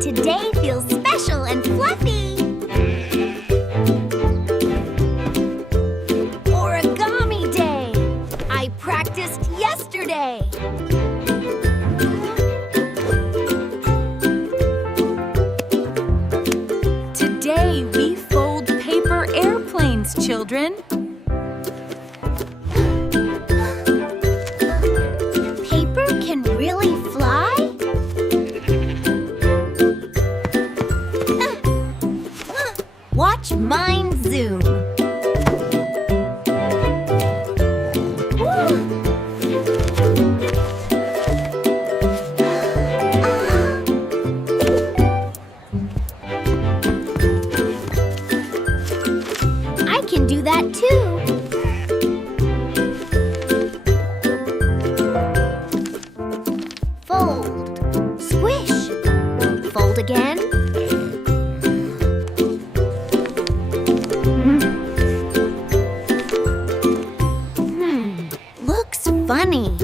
Today feels special and fluffy. Origami day. I practiced yesterday. Today we fold paper airplanes, children. Paper can really fly? Watch mine zoom. I can do that too. Fold. Squish. Fold again. Looks funny.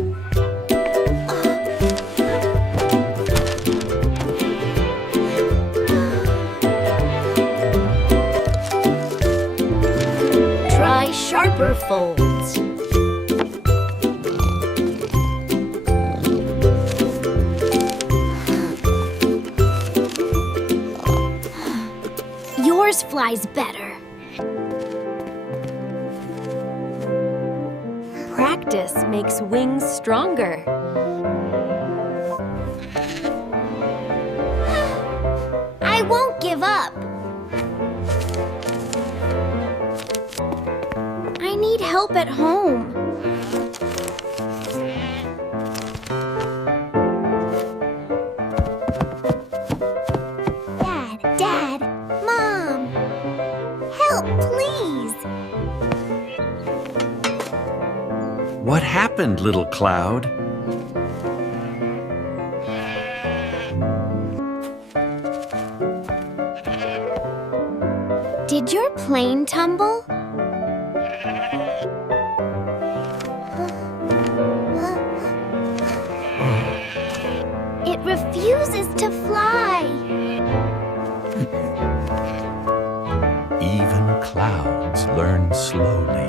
Try sharper folds. Yours flies better. Practice makes wings stronger. I won't give up. I need help at home. Dad, Mom, help, please. What happened, little cloud? Did your plane tumble? It refuses to fly. Even clouds learn slowly.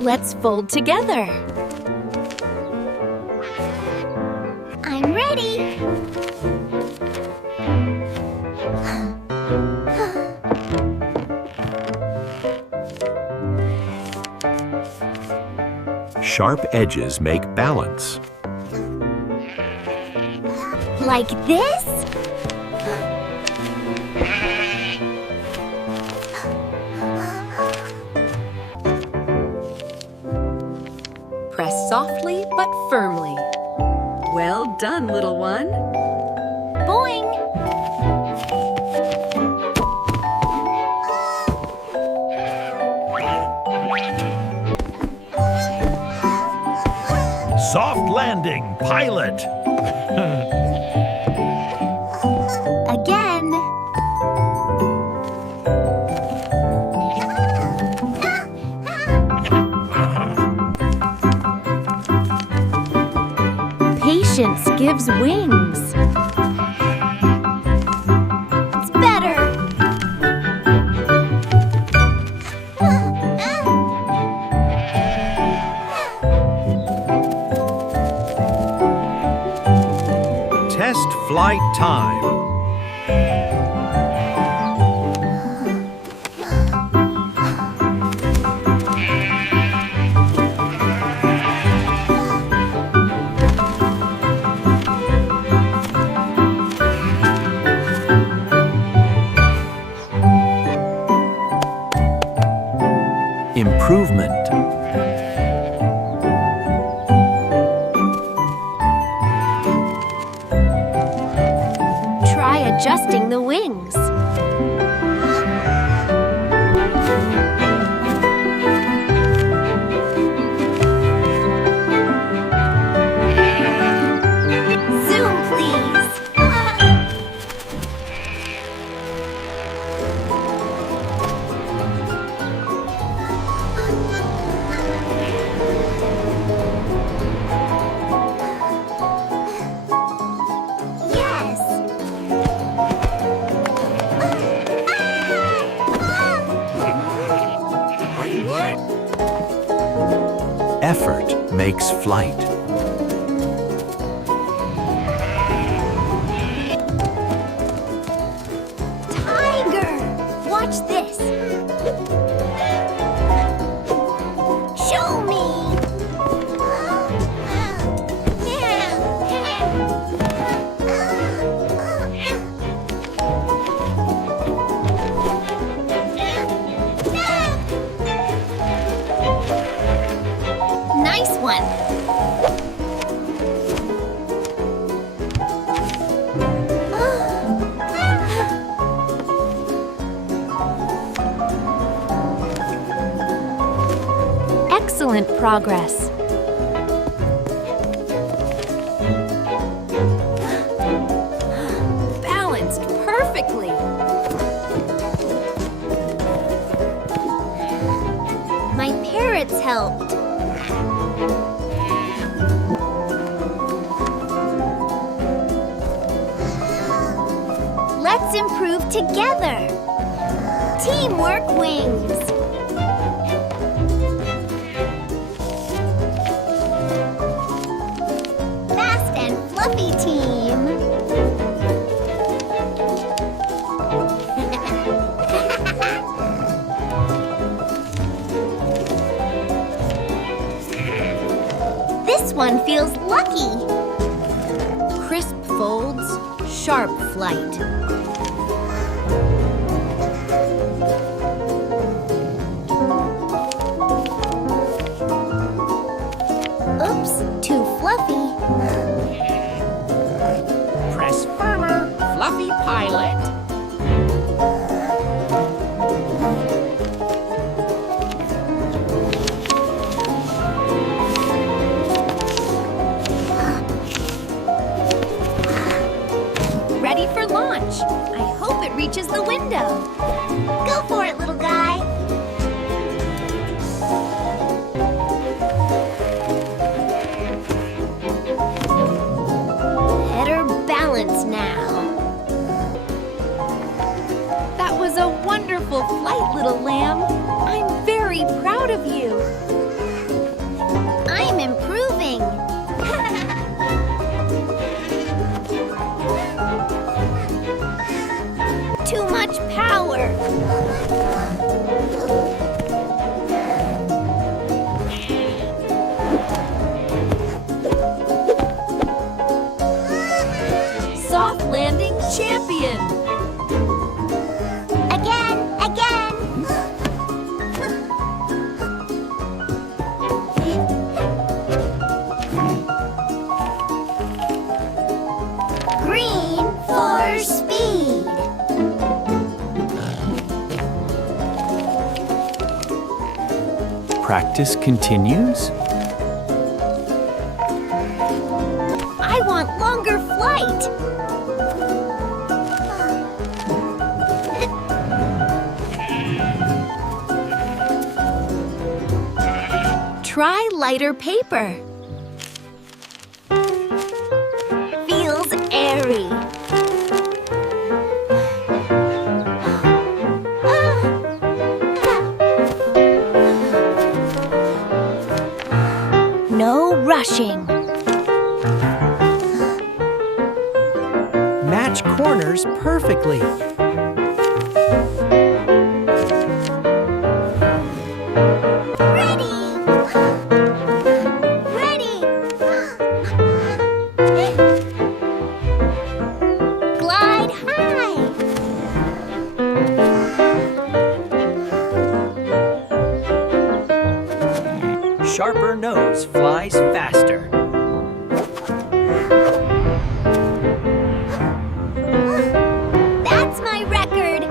Let's fold together. I'm ready. Sharp edges make balance. Like this? Press softly but firmly. Well done, little one. Boing! Soft landing, pilot. Again. Patience gives wings. It's better. Test flight time. Improvement. Try adjusting the wings. Zoom, please. Effort makes flight. Tiger! Watch this. Show me. Nice one. Excellent progress. Balanced perfectly. My parrots helped. Let's improve together. Teamwork wings. Fast and fluffy team. This one feels lucky. Crisp folds, sharp flight. Oops, too fluffy. Press firmer, fluffy pilot. Ready for launch. I hope it reaches the window. Go for it, little guy. Better balance now. That was a wonderful flight, little lamb. I'm very proud of you. I'm improving. Too much power. Soft landing champion. Again, again. Green for speed. Practice continues. I want longer flight. Try lighter paper. Feels airy. No rushing. Match corners perfectly. Ready. Ready. Glide high. Sharper nose flies faster. That's my record.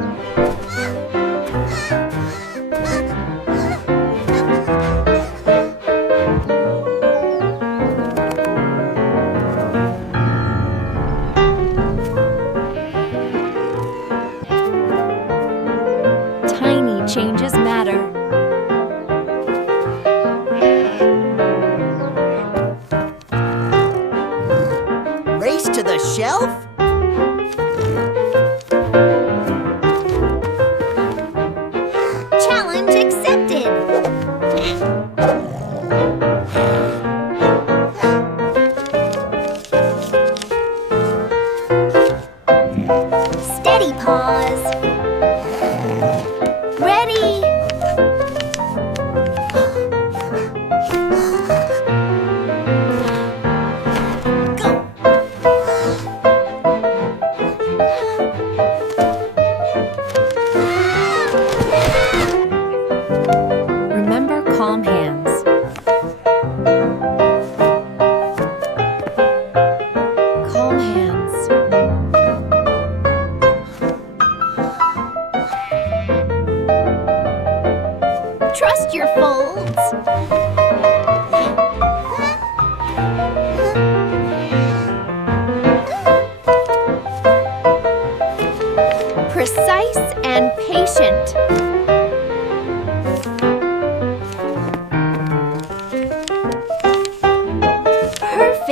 Tiny changes matter. Race to the shelf? Challenge accepted.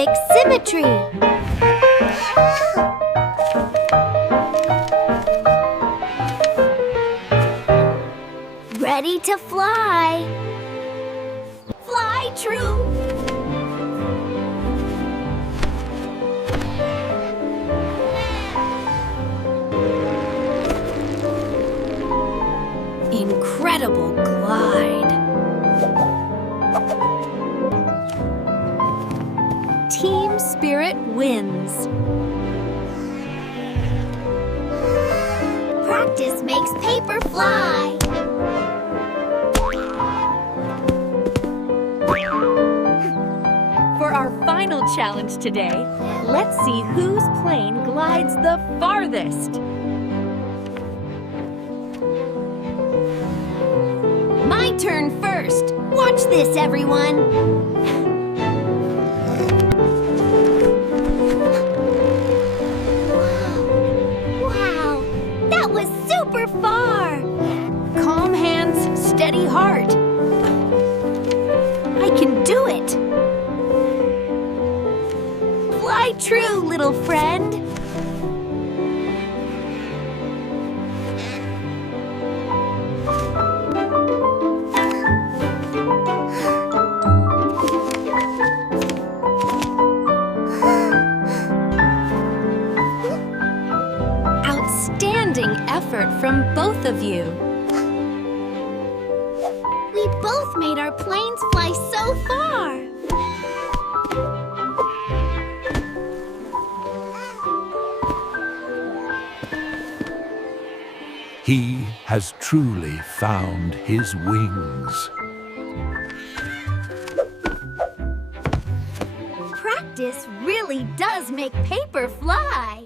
perfect symmetry. Ready to fly. Fly true. Incredible glide. Team Spirit wins. Practice makes paper fly. For our final challenge today, let's see whose plane glides the farthest. My turn first. Watch this, everyone. Wow, that was super far. Calm hands, steady heart. I can do it. Fly true, little friend. Outstanding effort from both of you. We both made our planes fly so far. He has truly found his wings. Practice really does make paper fly.